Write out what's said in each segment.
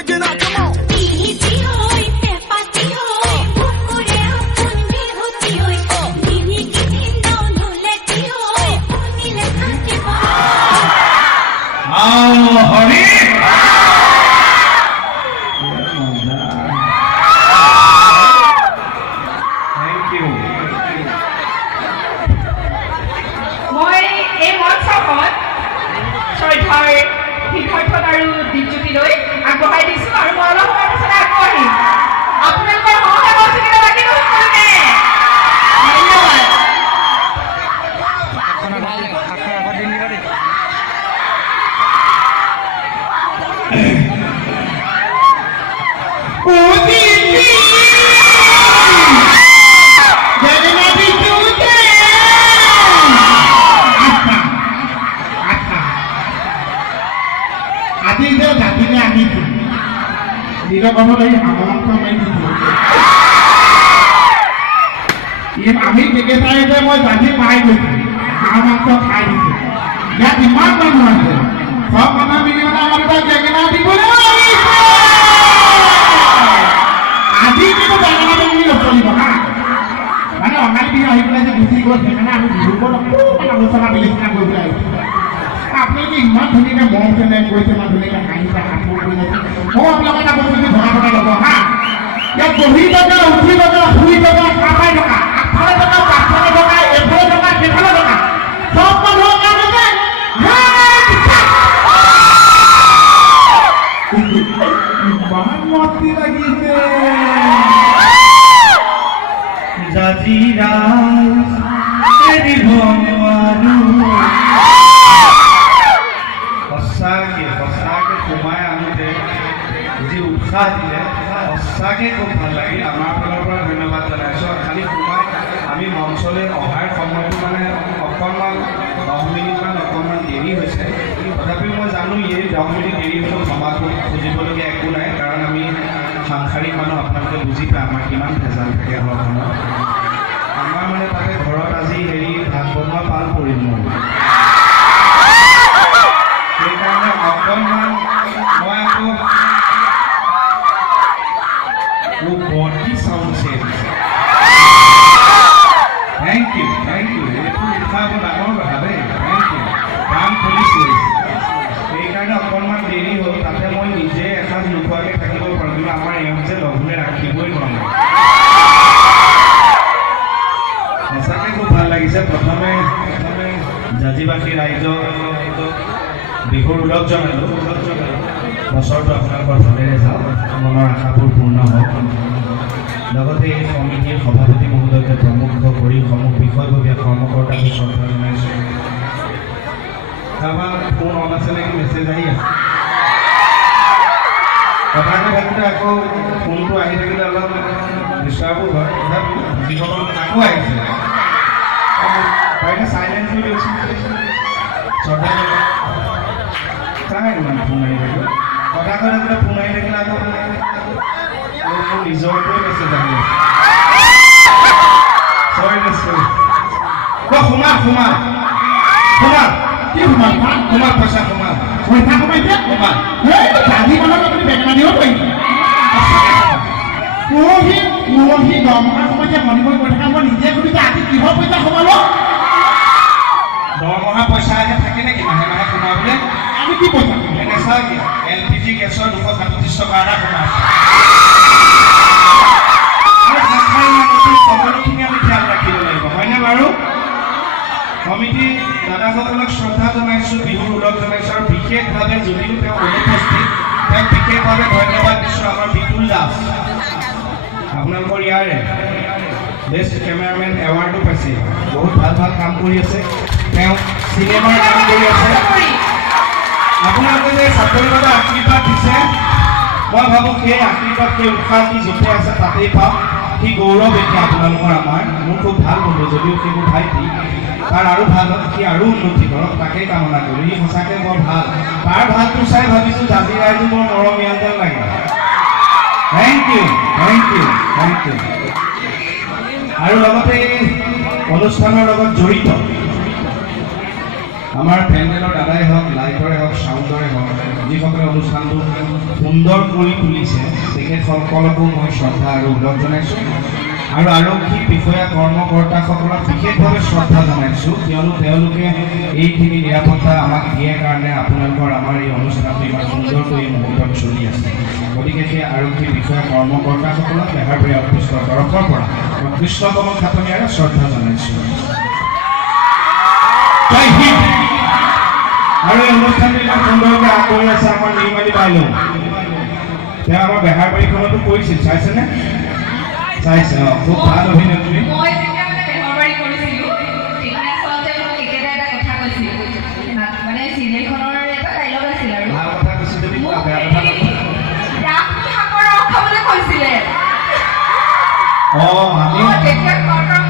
Checking out, come on. Honey. Thank you. মই এই মঞ্চখন শ্ৰদ্ধাৰ শিক্ষক আৰু দীপজ্যোতিলৈ আগবঢ়াই দিছোঁ আৰু মই অলপ সময়ৰ পিছতে আকৌ আহিম আপোনালোকৰ সহায় সহযোগিতা লাগিব সকলোকে আমি টিকেটাৰিতে মই জানি পাই গৈছোঁ হাঁহ মাংস খাই দিছোঁ ইয়াত ইমান মানুহ আছে সব মানুহ মিলি মানে আমাৰ তাত বেঙেনা দিবলৈ আজি কিন্তু বেঙেনা বেঙেনি নচলিব হা মানে অঙালী বিহু আহি পেলাই যে গুচি গ'ল সেইকাৰণে আমি বিহুৰ অকণমান আলোচনা বিলোচনা কৰিবলৈ আহিছোঁ আপোনালোকে ইমান ধুনীয়াকৈ মৰম চেনেহ কৰিছে ইমান ধুনীয়াকৈ হাঁহিছে হাত কৰি আছে মই আপোনালোকৰ এটা বস্তু ভগা ভগাই ল'ব হা ইয়াত বহি থকা উঠি থকা শুই থকা খাই থকা আগফালে থকা পাছফালে থকা এফালে থকা সেইফালে থকা চব মানুহৰ কাৰণে ইমান মস্তি লাগিছে জাজিৰা এৰিব নোৱাৰো সঁচাকে সোমাই আনোতে যি উৎসাহ দিলে সঁচাকে খুব ভাল লাগিল আমাৰ ফালৰ পৰা ধন্যবাদ জনাইছোঁ খালি সোমাই আমি মঞ্চলৈ অহাৰ সময়টো মানে অকণমান 10 মিনিটমান অকণমান দেৰি হৈছে তথাপিও মই জানো এই 10 মিনিট দেৰি হ'লেও ক্ষমা খুজিবলগীয়া একো নাই কাৰণ আমি সাংসাৰিক মানুহ আপোনালোকে বুজি পায় আমাৰ কিমান ভেজাল থাকে ঘৰখনত আমাৰ মানে তাতে ঘৰত আজি ভাত বনোৱা পাল পৰিল মোৰ সেইকাৰণে অকণমান মই আকৌ body sound change thank you এইটো উঠাব ডাঙৰ কথা দেই থেংক ইউ কাম কৰিছোঁ সেইকাৰণে অকণমান দেৰি হ'ল তাতে মই নিজে এসাঁজ নোখোৱাকৈ থাকিব পাৰোঁ কিন্তু আমাৰ এওঁ যে লঘোনে ৰাখিবই নোৱাৰোঁ সঁচাকৈ খুব ভাল লাগিছে প্ৰথমে জাতিবাসী ৰাইজক বিহুৰ ওলগ জনালোঁ বছৰটো আপোনালোকৰ ভালেৰে যাওক মনৰ আশাবোৰ পূৰ্ণ হওক লগতে এই সমিতিৰ সভাপতি মহোদয়কে প্ৰমুখ কৰি সমূহ বিষয়ববীয়া কৰ্মকৰ্তাক শ্ৰদ্ধা জনাইছোঁ কাৰোবাৰ ফোন অন আছে নেকি মেছেজ আহি আছে কথাটো থাকোঁতে আকৌ ফোনটো আহি থাকিলে অলপ ডিষ্টাৰ্বো হয় তথাপিও জীৱনত আকৌ আহিছে পাৰিলে চাইলেণ্ট কৰি দিয়কচোন শ্ৰদ্ধা ইমান ফোন আহি থাকিব কথা কৈ থাকিলে ফোন আহি থাকিলে আকৌ মোৰ নিজৰটোৱে মেছেজ আহি আছে সোমাল কি সোমাল পইচা সোমাল সোমাইছে সোমাল আজি মানত আপুনি বেঙেনা দিব পাৰিব পৰহি দৰমহাৰ সময়ত যে মণিপুৰ কৰি থকা মই নিজে সুধিছোঁ আজি কিহৰ পইচা সোমাব দৰমহা পইচা আহে থাকে নেকি মাহে মাহে সোমাবলৈ আমি কি পইচা নেচাওঁ কি LPG গেছৰ 237 টকা এটা সোমাইছে সকলোখিনি আমি ধ্যান ৰাখিব লাগিব হয়নে বাৰু সমিতি দাদাসকলক শ্ৰদ্ধা জনাইছোঁ বিহুৰ ওলগ জনাইছোঁ আৰু বিশেষভাৱে যদিও তেওঁ অনুপস্থিত তেওঁক বিশেষভাৱে ধন্যবাদ দিছোঁ আমাৰ বিপুল দাস আপোনালোকৰ ইয়াৰে বেষ্ট কেমেৰামেন এৱাৰ্ডো পাইছে বহুত ভাল কাম কৰি আছে তেওঁ চিনেমাৰ কাম কৰি আছে আপোনালোকে যে চাকৰিৰ বাবে আশীৰ্বাদ দিছে মই ভাবোঁ সেই আশীৰ্বাদ সেই উৎসাহ কি য'তে আছে তাতেই পাওঁ সি গৌৰৱ এতিয়া আপোনালোকৰ আমাৰ মোৰ খুব ভাল বন্ধু যদিও সেইবোৰ ভাইটি তাৰ আৰু ভাল হওক সি আৰু উন্নতি কৰক তাকেই কামনা কৰোঁ সি সঁচাকৈ বৰ ভাল তাৰ ভালটো চাই ভাবিছোঁ জাতি ৰাইজো বৰ মৰমীয়াল যেন লাগে থেংক ইউ আৰু লগতে অনুষ্ঠানৰ লগত জড়িত আমাৰ পেণ্ডেলৰ দাদাই হওক, লাইটৰে হওক, চাউণ্ডৰে হওক, যিসকলে অনুষ্ঠানটো সুন্দৰ কৰি তুলিছে তেখেতসকলকো মই শ্ৰদ্ধা আৰু ওলগ জনাইছোঁ। আৰু আৰক্ষী বিষয়া কৰ্মকৰ্তাসকলক বিশেষভাৱে শ্ৰদ্ধা জনাইছোঁ, কিয়নো তেওঁলোকে এইখিনি নিৰাপত্তা আমাক দিয়ে কাৰণে আপোনালোকৰ আমাৰ এই অনুষ্ঠানটো ইমান সুন্দৰকৈ এই মুহূৰ্তত চলি আছে। গতিকে সেই আৰক্ষী বিষয়া কৰ্মকৰ্তাসকলক বেহাৰবাৰী আউটপোষ্টৰ তৰফৰ পৰা মই কৃষ্ণকমল খাটনিয়াৰে শ্ৰদ্ধা জনাইছোঁ। জয় হিন্দ। আৰু এই অনুষ্ঠানটো ইমান সুন্দৰকৈ আগুৱাই আছে আমাৰ নিৰ্মালী বাইদেউ। তেওঁ আমাৰ বেহাৰবাৰীখনতো কৰিছিল, চাইছেনে? চাইছে। খুব ভাল অভিনেত্ৰী। মই যেতিয়া বেহাৰবাৰী কৰিছিলোঁ তেতিয়া আচলতে মোক একেটা এটা কথা কৈছিল, মানে চিৰিয়েলখনৰ এটা ডাইলগ আছিল আৰু ভাল কথা কৈছিল যদি মোক বেয়া কথা ৰাখি শাকৰ ৰস খাবলৈ কৈছিলে। আমি তেতিয়া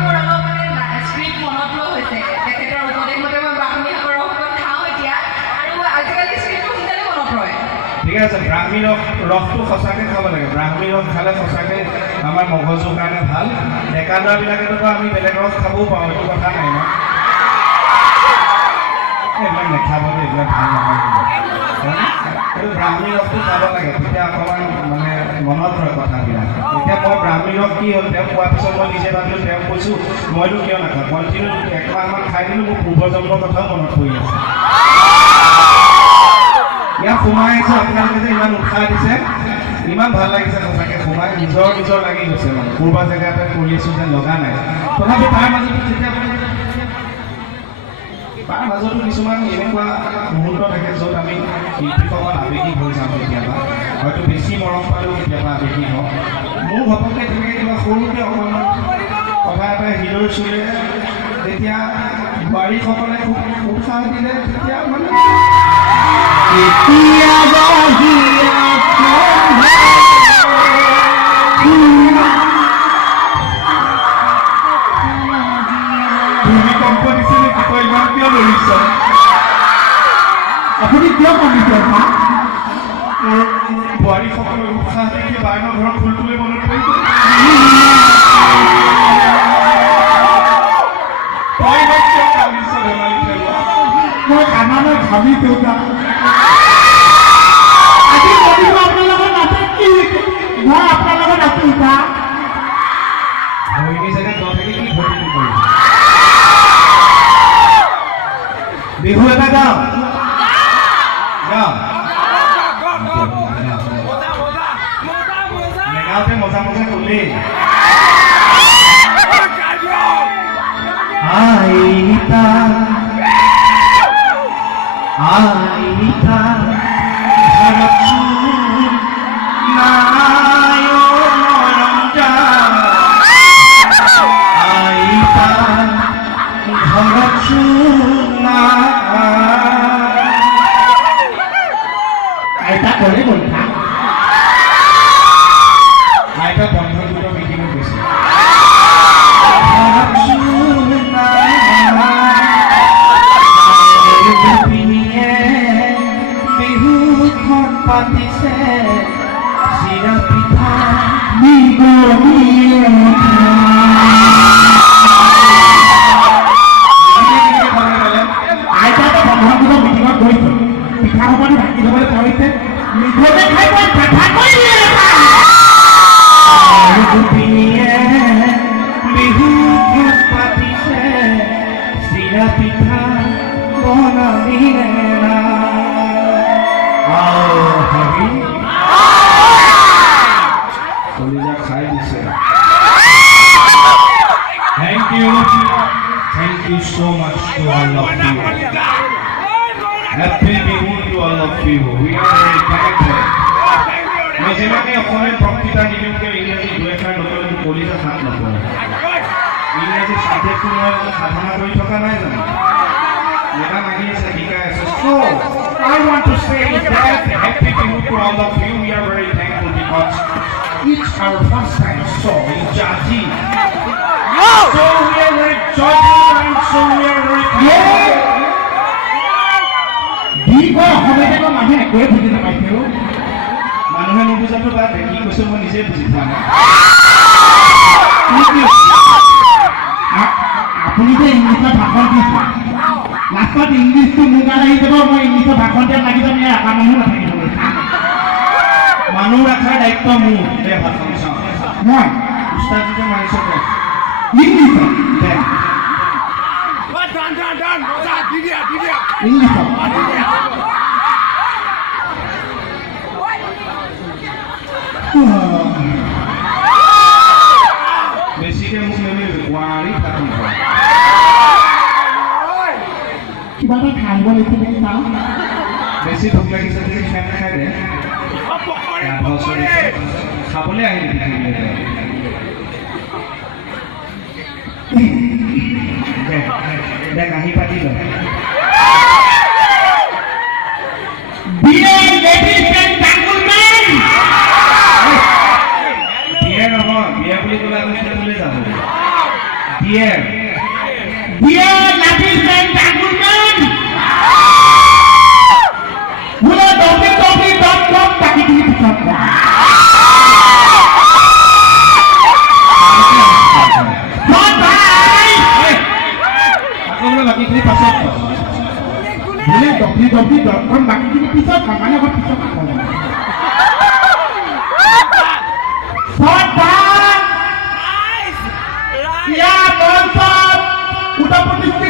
মোৰ অলপ মানে স্ক্ৰিপ্ট মনত লোৱা হৈছে। তেখেতৰ উপদেশ মতে মই ব্ৰাহ্মী শাকৰ ৰসকণ খাওঁ এতিয়া, আৰু আজিকালি স্ক্ৰিপ্টটো সোনকালে মনত ৰয়। ঠিক আছে, ব্ৰাহ্মী ৰসটো সঁচাকৈ খাব লাগে। ব্ৰাহ্মী ৰস খালে সঁচাকৈ আমাৰ মগজুৰ কাৰণে ভাল। ডেকা ল'ৰাবিলাকেতো আমি বেলেগ ৰস খাবও পাৰোঁ, এইটো কথা নাই ন? এইবিলাক নেখাব দেই, এইবিলাক ভাল নহয়। কিন্তু ব্ৰাহ্মী ৰসটো খাব লাগে, তেতিয়া অকণমান মানে মনত ৰয় কথাবিলাক। এতিয়া মই ব্ৰাহ্মী ৰস কি হ'ল তেওঁক কোৱাৰ পিছত মই নিজে ভাবিলোঁ, তেওঁক কৈছোঁ মইতো কিয় নাখাওঁ, কণ্টিনিউ একমাহমান খাই দিলোঁ, মোৰ পূৰ্বজন্মৰ কথাও মনত পৰি আছে। ইয়াত সোমাই আহিছোঁ, আপোনালোকে যে ইমান উৎসাহ দিছে, ইমান ভাল লাগিছে সঁচাকৈ। সোমাই নিজৰ লাগি গৈছে, মানে ক'ৰবাত জেগা এটাত কৰি আছোঁ যেন লগা নাই। তথাপি তাৰ মাজতো যেতিয়া তাৰ মাজতো কিছুমান এনেকুৱা মুহূৰ্ত থাকে য'ত আমি শিল্পীসকল আৱেগিক হৈ যাওঁ কেতিয়াবা, হয়তো বেছি মৰম পালেও কেতিয়াবা আৱেগিক হওঁ। মোৰ ঘপককৈ তেনেকৈ কিবা সৰুকৈ অকণমান কথা এটা হৃদয় চুলে, যেতিয়া বোৱাৰীসকলে খুব উৎসাহ দিলে, তেতিয়া মানে ভূমিকম্প দিছিলে তই ইমান কিয় লৰিছ? আপুনি কিয় কমিছে? মোৰ বোৱাৰীসকলৰ উৎসাহ দেখি বায়নৰ ঘৰৰ ফুলটোৱে মনত পৰি গ'ল। তই ইমান কিয় কান্দিছ ধেমালি খেলোৱা? মই কানালৈ ভাবি দেউতা আজি গতিকে আপোনাৰ লগত নাচে কি? মই আপোনাৰ লগত নাচো উঠা ভৰিনী জেগাত নথাকি কি ভৰিনী কৰিম? বিহু এটা গাওঁ নেগাওঁতে মজা ক'লেই আইতা আইতা কৰে গ'ল আইতা বন্ধুত্ব মিটিঙত গৈছে। বিহুখন পাতিছে চিৰা পিঠা আইতাটো বন্ধুত্ব মিটিঙত গৈছে, পিঠা সময় ঢাকি থবলৈ পাৰিছে, নিজকে খাই মই পেঠা কৰি বিহুখন পাতিছে চিৰা পিঠা বনালিনে না কলিজা খাই দিছে। Thank you so much to all of you. Happy Bihu to all of you. We are very thankful. মই যেনেকৈ অসমীয়া বক্তৃতা দিলোঁ কিয় ইংৰাজী দুই এষাৰ নকৰিলে কলিজা হাত নপৰে। ইংৰাজী ছাবজেক্টটো মই সাধনা কৰি থকা নাই জানো, এটা মাগি আছে শিকাই আছে। So I want to say that happy Bihu to all of you. We are very thankful because it's our first time show in Jaji. So we are very joyful and so we are very thankful. মানুহে একোৱে বুজি নাপাইছেও। মানুহে নুবুজাটো বাদ কি কৈছে মই নিজে বুজি পোৱা নাই। আপুনি যে ইংলিছত ভাষণ দিছে লাষ্টত ইংলিছটো মোৰ গাত আহি যাব মই ইংলিছৰ ভাষণ দিয়াত লাগি যাম ইয়াৰ এটা মানুহ নাথাকিব মানুহ ৰখাৰ দায়িত্ব মোৰ দে ভাষণ চাওঁ মই উস্তাদিটো মাৰিছ দে ইংলিছত দে ইংলিছত বেছিকে মোক নেমেলি গুৱাহাটী থাকি কিবা এটা খাব লাগিছে নেকি চাওঁ বেছি ভোক লাগিছে যদি ফেন খাই দে খাবলৈ আহিলি দে কাঁহী পাতি ল বিয়ে নহয় বিয়ে বুলি ক'লে আমি খেললৈ যাব বিয়ে বোলে www.com তাকি তুমি পিছত কোৱা বাকীখিনি পাছত বোলে www.com বাকীখিনি পিছত কোৱা মানে অলপ পিছত কোৱা উত্তৰ প্ৰদেশ